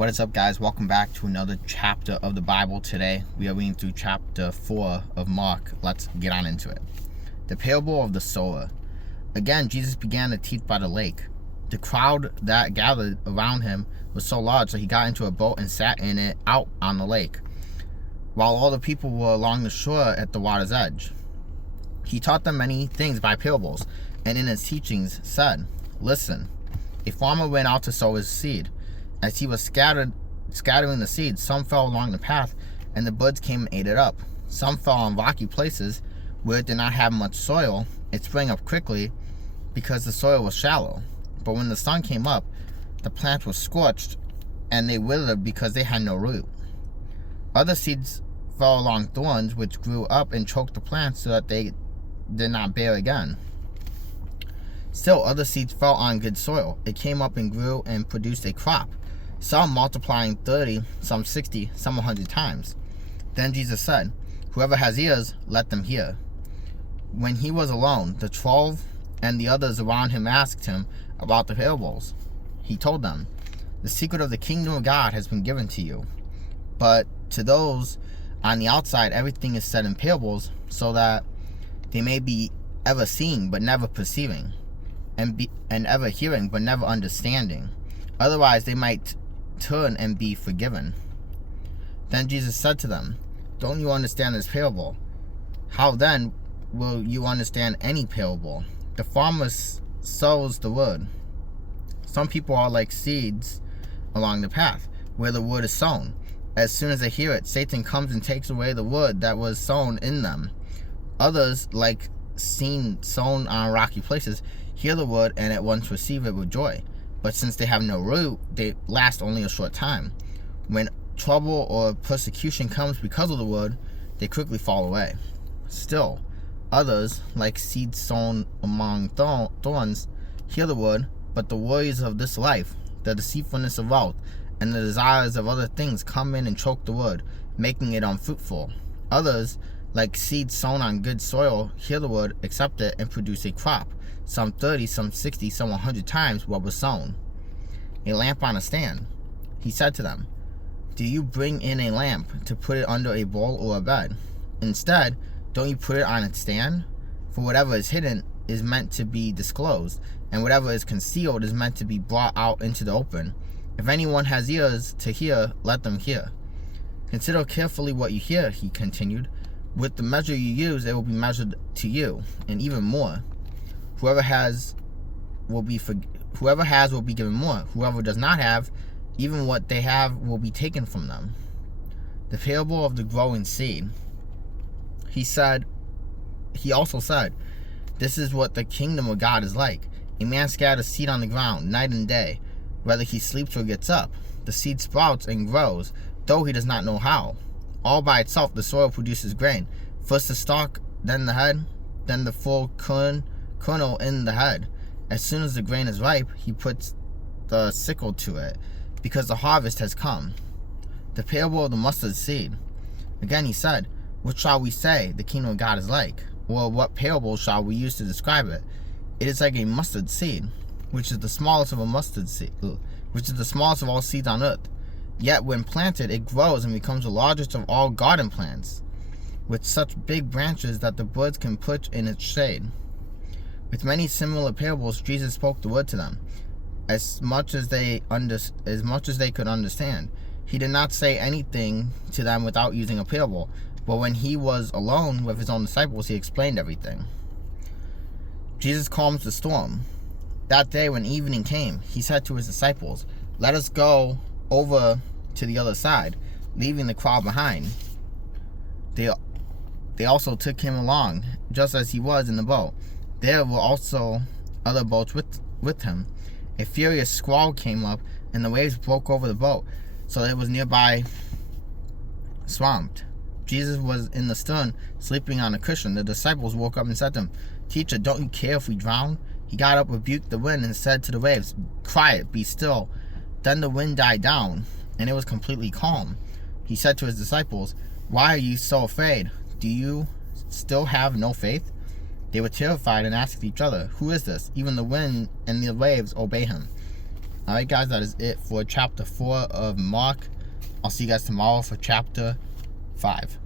What is up, guys? Welcome back to another chapter of the Bible. Today we are reading through chapter 4 of Mark. Let's get on into it. The parable of the sower. Again, Jesus began to teach by the lake. The crowd that gathered around him was so large that he got into a boat and sat in it out on the lake, while all the people were along the shore at the water's edge. He taught them many things by parables, and in his teachings said, "Listen, a farmer went out to sow his seed. As he was scattering the seed, some fell along the path, and the birds came and ate it up. Some fell on rocky places where it did not have much soil. It sprang up quickly because the soil was shallow. But when the sun came up, the plants were scorched, and they withered because they had no root. Other seeds fell along thorns, which grew up and choked the plants so that they did not bear again. Still, other seeds fell on good soil. It came up and grew and produced a crop, some multiplying 30, some 60, some 100 times. Then Jesus said, 'Whoever has ears, let them hear.' When he was alone, the 12 and the others around him asked him about the parables. He told them, 'The secret of the kingdom of God has been given to you. But to those on the outside, everything is said in parables, so that they may be ever seeing but never perceiving, and ever hearing but never understanding. Otherwise they might turn and be forgiven.' Then Jesus said to them, 'Don't you understand this parable? How then will you understand any parable? The farmer sows the word. Some people are like seeds along the path, where the word is sown. As soon as they hear it, Satan comes and takes away the word that was sown in them. Others, like seed sown on rocky places, hear the word and at once receive it with joy. But since they have no root, they last only a short time. When trouble or persecution comes because of the word, they quickly fall away. Still, others, like seeds sown among thorns, hear the word, but the worries of this life, the deceitfulness of wealth, and the desires of other things come in and choke the word, making it unfruitful. Others, like seeds sown on good soil, hear the word, accept it, and produce a crop, some 30, some 60, some 100 times what was sown. A lamp on a stand. He said to them, 'Do you bring in a lamp to put it under a bowl or a bed? Instead, don't you put it on its stand? For whatever is hidden is meant to be disclosed, and whatever is concealed is meant to be brought out into the open. If anyone has ears to hear, let them hear. Consider carefully what you hear,' he continued. 'With the measure you use, it will be measured to you, and even more. Whoever has will be given more. Whoever does not have, even what they have will be taken from them.' The parable of the growing seed. He also said, 'This is what the kingdom of God is like. A man scatters seed on the ground night and day. Whether he sleeps or gets up, the seed sprouts and grows, though he does not know how. All by itself the soil produces grain, first the stalk, then the head, then the full kernel in the head. As soon as the grain is ripe, he puts the sickle to it, because the harvest has come.' The parable of the mustard seed. Again he said, 'What shall we say the kingdom of God is like? Or what parable shall we use to describe it? It is like a mustard seed, which is the smallest of all seeds on earth. Yet when planted, it grows and becomes the largest of all garden plants, with such big branches that the birds can perch in its shade.' With many similar parables, Jesus spoke the word to them, as much as they could understand. He did not say anything to them without using a parable, but when he was alone with his own disciples, he explained everything. Jesus calms the storm. That day when evening came, he said to his disciples, 'Let us go over to the other side,' leaving the crowd behind. They also took him along, just as he was in the boat. There were also other boats with him. A furious squall came up, and the waves broke over the boat, so that it was nearby swamped. Jesus was in the stern, sleeping on a cushion. The disciples woke up and said to him, 'Teacher, don't you care if we drown?' He got up, rebuked the wind, and said to the waves, 'Quiet, be still.' Then the wind died down, and it was completely calm. He said to his disciples, 'Why are you so afraid? Do you still have no faith?' They were terrified and asked each other, 'Who is this? Even the wind and the waves obey him.' Alright guys, that is it for chapter 4 of Mark. I'll see you guys tomorrow for chapter 5.